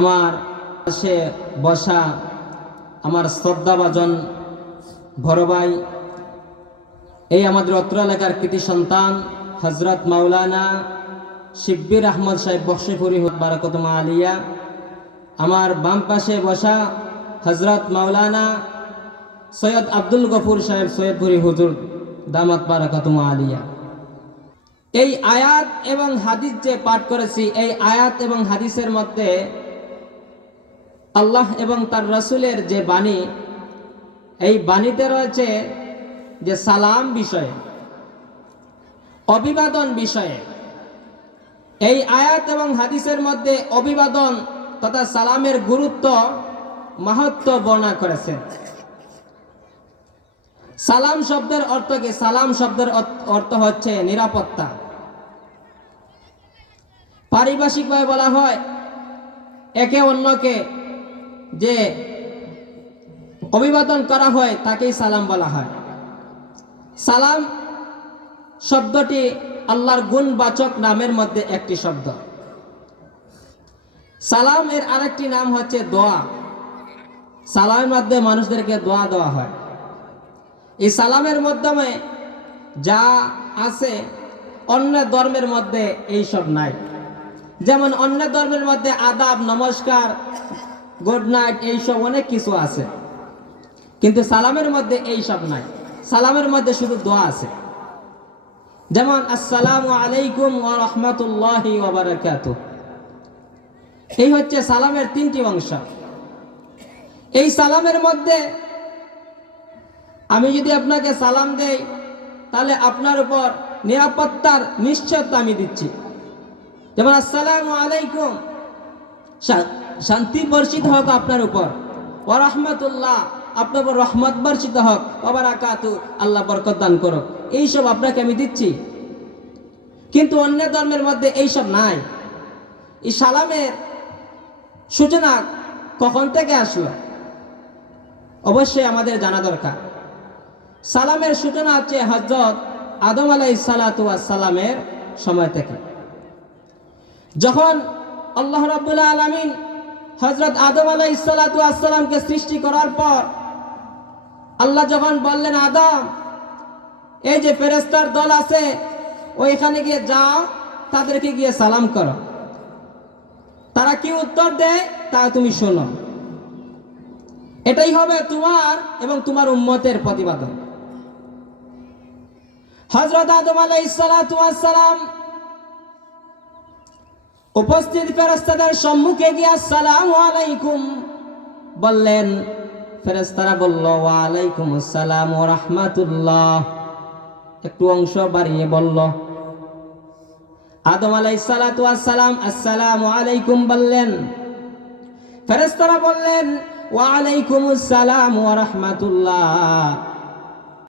আমার পাশে বসা আমার শ্রদ্ধাভাজন বড় ভাই, এই আমাদের অত্র এলাকার কৃতি সন্তান হজরত মাওলানা শিব্বির আহমদ সাহেব বক্সিপুরি বারাকাতুমা আলিয়া। আমার বাম পাশে বসা হজরত মাওলানা সৈয়দ আব্দুল গফুর সাহেব সৈয়দপুরি হুজুর দামাত বারাকাতুমা আলিয়া। এই আয়াত এবং হাদিস যে পাঠ করেছি, এই আয়াত এবং হাদিসের মধ্যে আল্লাহ এবং তার রাসূলের যে বাণী, এই বাণীতে রয়েছে যে সালাম বিষয়ে, অভিবাদন বিষয়ে। এই আয়াত এবং হাদিসের মধ্যে অভিবাদন তথা সালামের গুরুত্ব মাহাত্ম্য বর্ণনা করেছেন। সালাম শব্দের অর্থ কি? সালাম শব্দের অর্থ হচ্ছে নিরাপত্তা। পারিভাষিকভাবে বলা হয় একে অন্যকে যে অভিবাদন করা হয় তাকেই সালাম বলা হয়। সালাম শব্দটি আল্লাহর গুণবাচক নামের মধ্যে একটি শব্দ। সালাম এর আরেকটি নাম হচ্ছে দোয়া। সালামের মাধ্যমে মানুষদেরকে দোয়া দেওয়া হয়। এই সালামের মাধ্যমে যা আছে অন্য ধর্মের মধ্যে এই সব নাই। যেমন অন্য ধর্মের মধ্যে আদাব, নমস্কার, গুড নাইট এইসব অনেক কিছু আছে, কিন্তু সালামের মধ্যে এই সব নাই। সালামের মধ্যে শুধু দোয়া আছে। যেমন আসসালামু আলাইকুম ওয়া রাহমাতুল্লাহি ওয়া বারাকাতুহু, এই হচ্ছে সালামের তিনটি অংশ। এই সালামের মধ্যে আমি যদি আপনাকে সালাম দেই তাহলে আপনার উপর নিরাপত্তার নিশ্চয়তা আমি দিচ্ছি। যেমন আসসালামু আলাইকুম, শান্তি বর্ষিত হোক আপনার উপর, ওয়া রাহমাতুল্লাহ, আপনার উপর রহমত বর্ষিত হোক, ওয়া বারাকাতুহু, আল্লাহ বরকত দান করুক, এইসব আপনাকে আমি দিচ্ছি। কিন্তু অন্য ধর্মের মধ্যে এইসব নাই। এই সালামের সূচনা কখন থেকে আসলো অবশ্যই আমাদের জানা দরকার। সালামের সূচনা হচ্ছে হযরত আদম আলাইহিস সালাতু ওয়াস সালামের সময় থেকে। যখন আল্লাহ রাব্বুল আলামিন হযরত আদম আলাইহিস সালাতু ওয়াস সালামকে সৃষ্টি করার পর আল্লাহ যখন বললেন, আদম, এই যে ফেরেশতার দল আছে ওইখানে গিয়ে যাও, তাদেরকে গিয়ে সালাম করো। তারা কি উত্তর দেয় তা তুমি শোনো। এটাই হবে তোমার এবং তোমার উম্মতের প্রতিপাদন। হযরত আদম আলাইহিস সালাতু ওয়াস সালাম উপস্থিত ফেরেশতাদের সম্মুখে গিয়ে আসসালামু আলাইকুম বললেন। ফেরেশতারা বলল ওয়া আলাইকুম আসসালাম ওয়া রাহমাতুল্লাহ, একটু অংশ বাড়িয়ে বলল। আদম আলাইহিস সালাতু ওয়াস সালাম আসসালামু আলাইকুম বললেন। ফেরেশতারা বললেন ওয়া আলাইকুমুস সালাম ওয়া রাহমাতুল্লাহ,